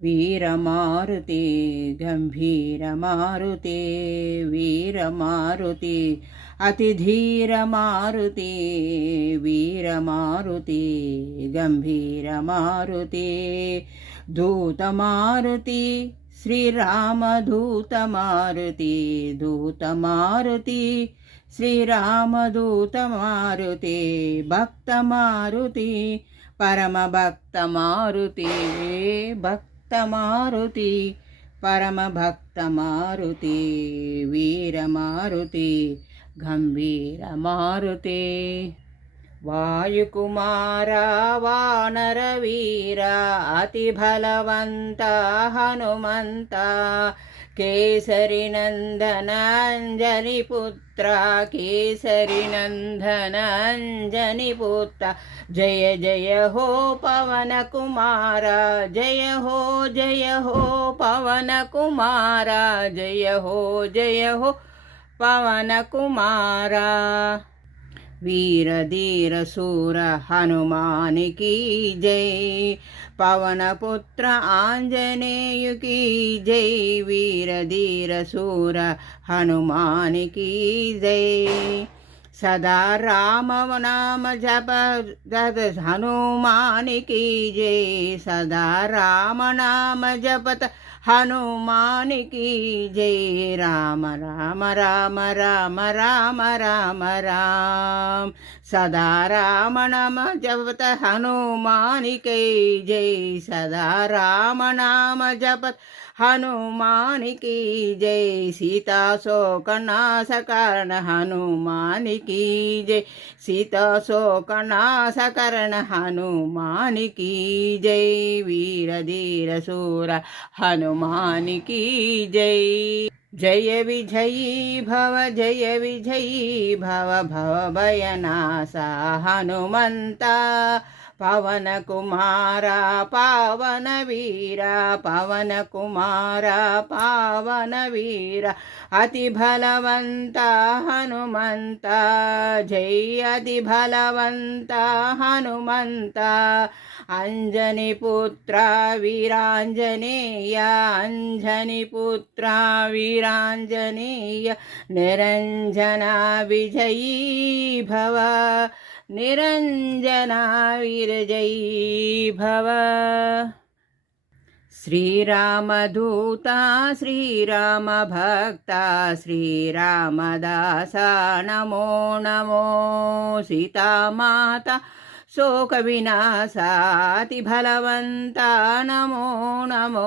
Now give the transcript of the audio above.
वीरमारुते गम्भीरमारुते वीरमारुते अतिधीरमारुते वीरमारुते गम्भीरमारुते दूतमारुति श्रीरामदूतमारुति दूतमारुति श्रीरामदूतमारुति भक्तमारुति परमभक्तमारुति भक्तमारुति परमभक्तमारुति वीरमारुति गम्भीरमारुति वायुकुमारा वानरवीरा अतिबलवन्ता हनुमन्ता केसरीनन्दन अंजनीपुत्रा केसरीनन्दन अंजनीपुत्र जय जय हो पवन कुमारा जय हो पवन कुमारा जय हो पवन कुमारा वीर धीर सूर हनुमान की जय पवन पुत्र आंजनेय की जय वीर धीर सूर हनुमान की जय सदा राम नाम जप हनुमान की जय सदा राम नाम जपत हनुमान की जय राम राम राम राम राम राम राम सदा राम नाम जपत हनुमान की जय सदा राम नाम जपत हनुमान की जय सीता शोक नाश करण हनुमान की जय सीता शोक नाश करण हनुमान की जय वीर धीर शूर हनुमान की जय जय विजयी भव भव भयनाशा हनुमंता पवन कुमारा पावन वीरा पवन कुमारा पावन वीरा अति बलवंता हनुमंता जय अति बलवंता हनुमंता अंजनी पुत्र वीरांजनेय अंजनी पुत्र वीरांजनेय निरंजना विजयी भव निरंजना विजयी भव श्रीरामदूता श्रीरामभक्ता श्रीरामदासा नमो नमो सीतामाता शोकविनाशाति बलवन्ता नमो नमो।